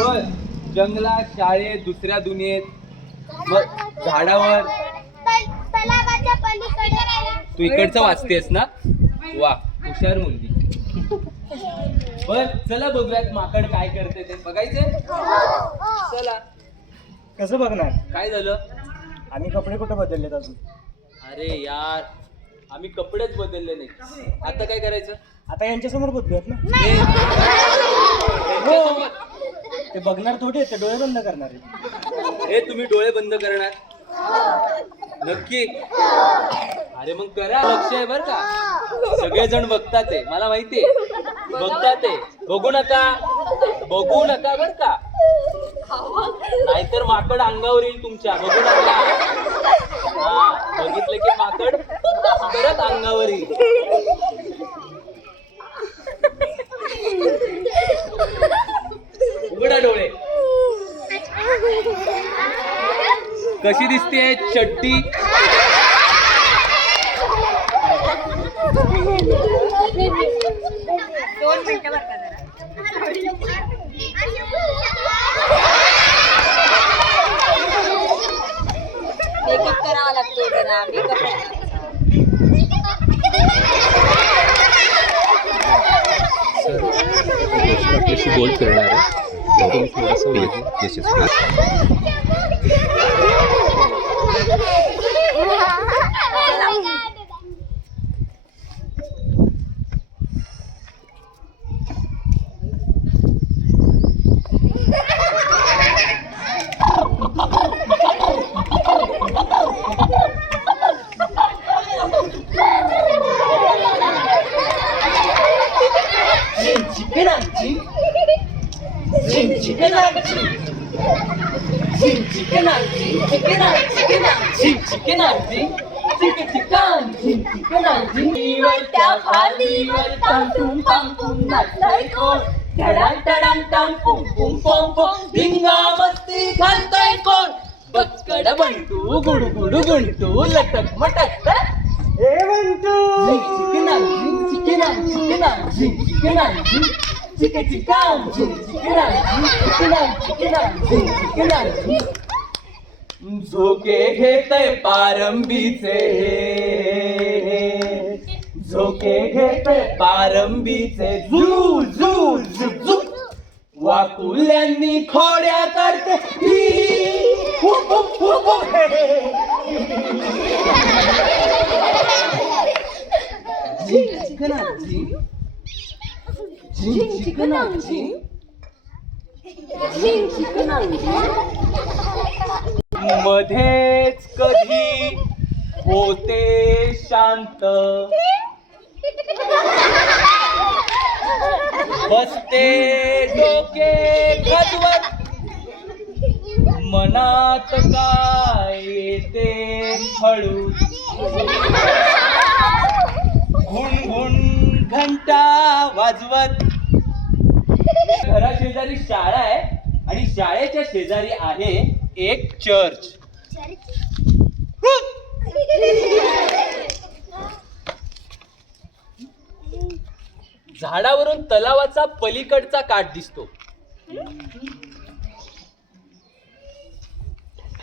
बर जंगलात शाळेत दुसऱ्या दुनियेत मग झाडावर. तलावाच्या पलीकडे तू इकडचं वाचतेस ना? वा हुशार मुलगी. बर चला बघूयात माकड काय करते ते. बघायचं? चला. कसं बघणार? काय झालं? आम्ही कपडे कुठे बदललेत अजून? अरे यार आम्ही कपडेच बदलले नाही आता काय करायचं? आता यांच्यासमोर बदलूयात ना? हे-. ते बघणार थोडे ते डोळे बंद करणार आहे हे तुम्ही डोळे बंद करणार. नक्की. अरे मग करा लक्ष आहे बर का. सगळेजण बघतात आहे मला माहितीये बघतात आहे बघू नका. बघू नका बर का. नाहीतर माकड अंगावर येईल तुमच्या. बघू नका. हा बघितलं की माकड परत अंगावर येईल. कशी दिसते चड्डी. मेकअप करावा लागतो जरा. मेकअप करणार आहे. तुम्ही थोडंसं मागे त्या फांदीवर टांगून टांगून नाचलाय कोण टडांग टडांग टांग पुम पुम पोम पोम धिंगा मस्ती घालतोय कोण बक्कड बंटू गुडू गुडू गुंटू लटक मटक ए बंटू झोके घेतय पारंबीचे झोके घेतय पारंबीचे झू झू झू झू वाकुल्यांनी खोड्या करते झोके घेतय पारंबीचे. हे झोके घेतय पारंबीचे. झू झू झू वाकुल्यांनी खोड्या करते. झिंग मध्येच कधी होते शांत? बसते डोके खजवत मनात काय येते हळू घुणघुण घंटा वाजवत. घरा शेजारी शाळा आहे आणि शाळेच्या शेजारी आहे एक चर्च. झाडावरून तलावाचा पलीकडचा काठ दिसतो.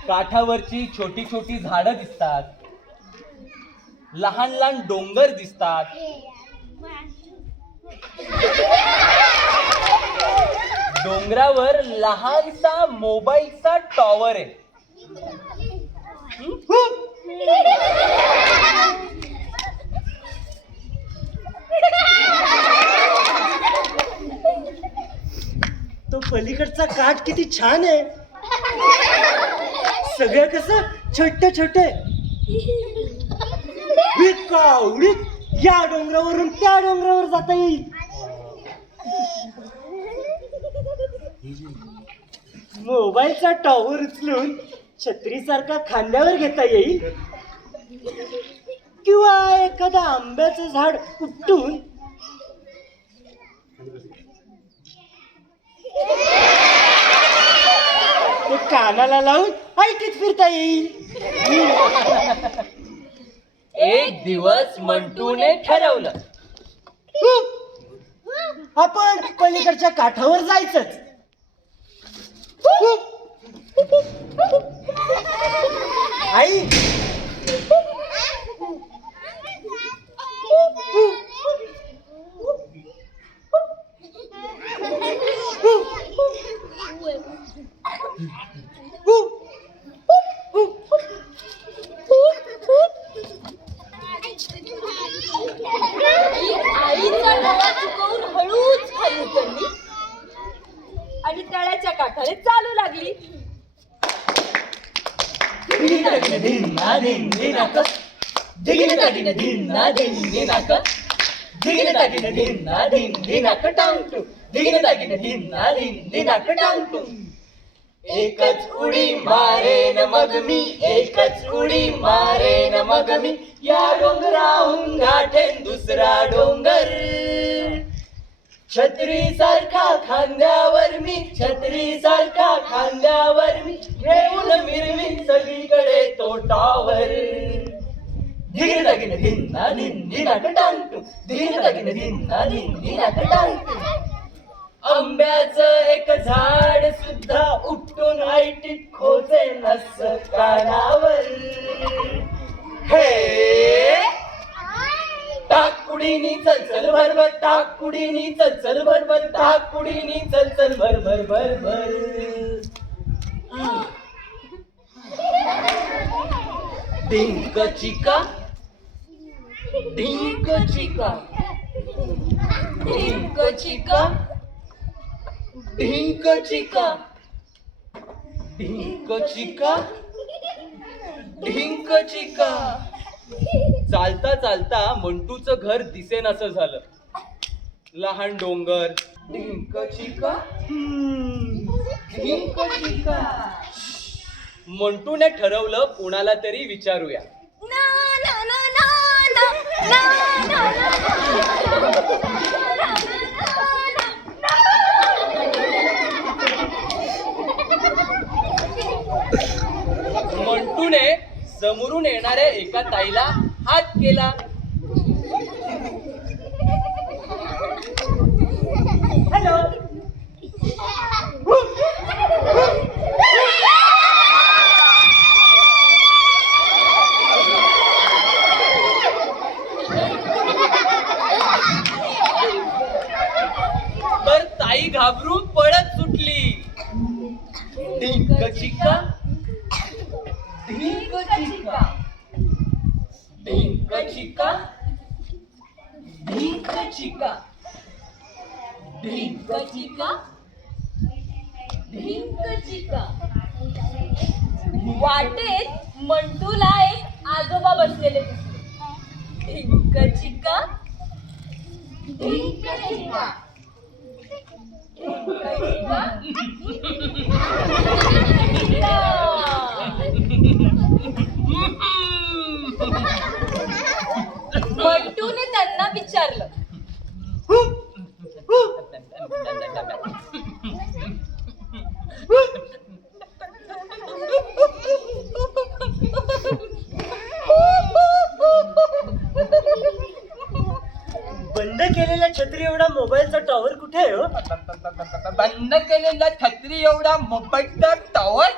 काठावरची छोटी छोटी झाडं दिसतात. लहान लहान डोंगर दिसतात. डोंगरावर लहानसा मोबाईलचा टॉवर आहे. तो पलीकडचा काठ किती छान आहे. सगळं कसं? छोट छोट. या डोंगरावरून त्या डोंगरावर जाता येईल. मोबाईलचा टॉवर उचलून छत्रीसारखा खांद्यावर घेता येईल? किंवा एखादा आंब्याचं झाड उपटून ते कानाला लावून ऐकत फिरता येईल. एक दिवस मंटूने ठरवलं. आपण पलीकडच्या काठावर जायचंच. आई एकच उडी मारे न मग मी एकच उडी मारे न मग मी. या डोंगराहून गाठे दुसरा डोंगर. छत्री सारखा खांद्यावर मी छत्री सारखा खांद्यावर मी. सगळीकडे तोटावर धीर दागिन धिन्ना धिन्ना कटांटू धीर दागिन धिन्ना धिन्ना कटांटू आंब्याचं एक झाड सुद्धा उपटून आयटीत खोचे नस कानावर हे टाकुडीनी चलचल भरभर टाकुडीनी चलचल भरभर टाकुडीनी चलचल भरभर भरभर डिंक चिका? डिंक चिका? डिंक चिका? ढिंक चिका? ढिंक चिका? ढिंक चिका? चालता चालता मंटूचं घर दिसेन असं झालं. लहान डोंगर. ढिंक चिका? ढिंक चिका? मंटूने ठरवलं कोणाला तरी विचारूया मंटूने समोरून येणाऱ्या एका ताईला हात केला ढिंक चिका ढिंक चिका ढिंक चिका ढिंक चिका वाटेत मंटूला एक आजोबा बसलेले दिसले. ढिंक चिका ढिंक चिका ढिंक चिका मंटूने त्यांना विचारलं. बंद केलेल्या छत्री एवढा मोबाईलचा टॉवर कुठे आहे हो? बंद केलेला छत्री एवढा मोबाईलचा टॉवर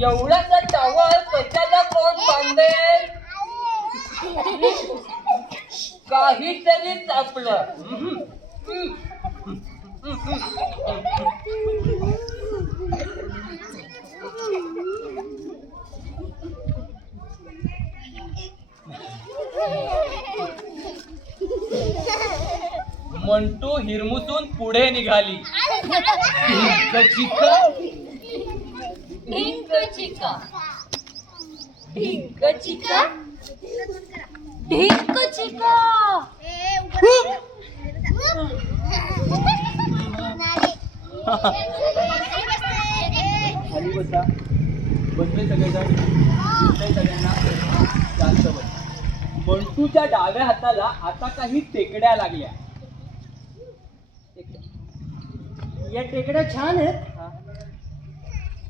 एवढाचा टॉवर कशाला कोण बांधेल? काहीतरीच आपलं मंटू हिरमुसून पुढे निघाली. चिका ढिंक चिका ढिंक चिका ढिंक चिका खाली बसा बसले सगळेजण दिसतंय सगळ्यांना शांत बस मंटूच्या डाव्या हाताला आता काही टेकड्या लागल्या. या टेकड्या छान आहेत.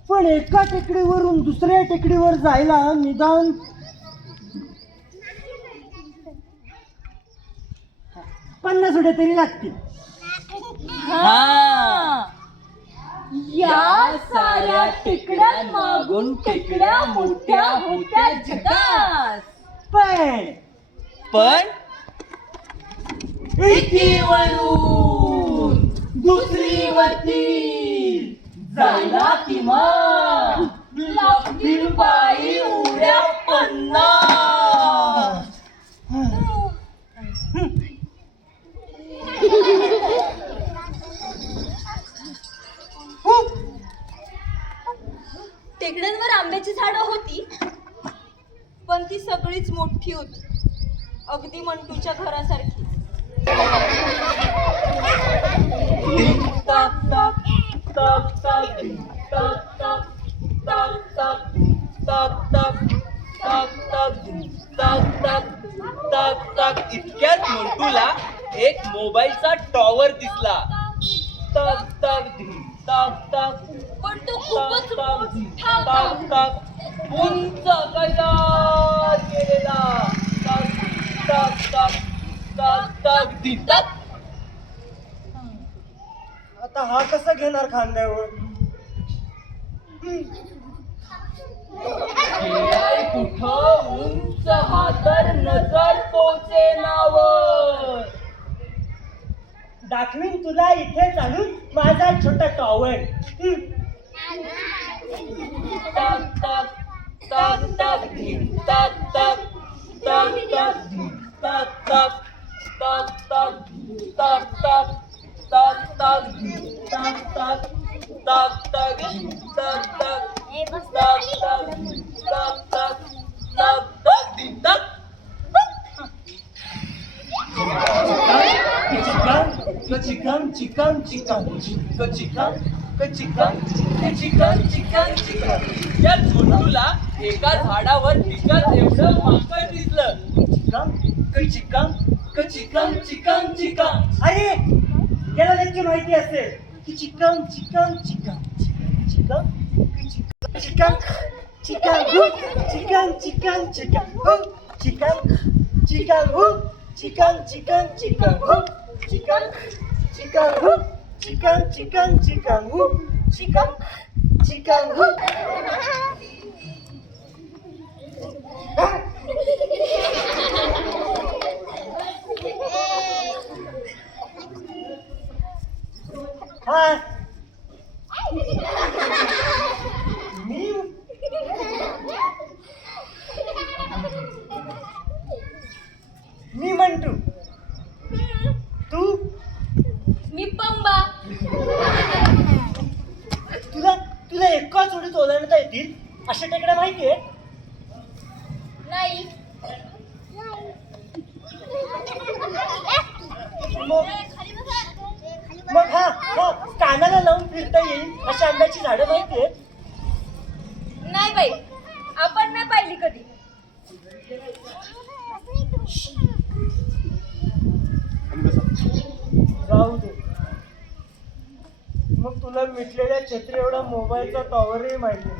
पण एका टेकडीवरून दुसऱ्या टेकडीवर जायला निदान पन्नास उड्या तरी लागतील. हा. या साऱ्या टेकड्या मागून टेकड्या मोठ्या होत्या झकास पण पण दुसरी वरती जायला किमान लागतील बाई उड्या पन्नास. टेकड्यांवर आंब्याची झाडं होती पण ती सगळीच मोठी होती अगदी मंटूच्या घरासारखी इतक्यात मंटूला एक मोबाईलचा टॉवर दिसला. टक टक धिम टक टक पण तो खूपच मोठा टक टक उंच आकाशात गेलेला. टक टक टक टक टक धिम. टक आता हा कसा घेणार खांद्यावर? कुठ? उंच हा तर नजर पोचे नावर दाखवीन तुला इथे चालून माझा छोटा tower chicken chicken chicken chicken chicken chicken या झुंडूला एका झाडावर टिकत एवढं माकड दिसलं chicken chicken chicken chicken chicken अरे याला नक्की माहिती असेल की chicken chicken chicken chicken chicken chicken chicken chicken chicken chicken chicken हु chicken chicken chicken chicken chicken हु chicken chicken cikang cikang cikang hu cikang cikang hu Hai. Mim. Mimantu. Tu. चोडीत ओलांडता येतील अशा टेकड्या माहिती आहे नाही. मग मग हा हा कानाला लावून फिरता येईल अशा आंब्याची झाडं माहिती आहे नाही बाई आपण नाही पाहिली कधी. विकलेल्या छत्री एवढा मोबाईलचा टॉवरही माहिती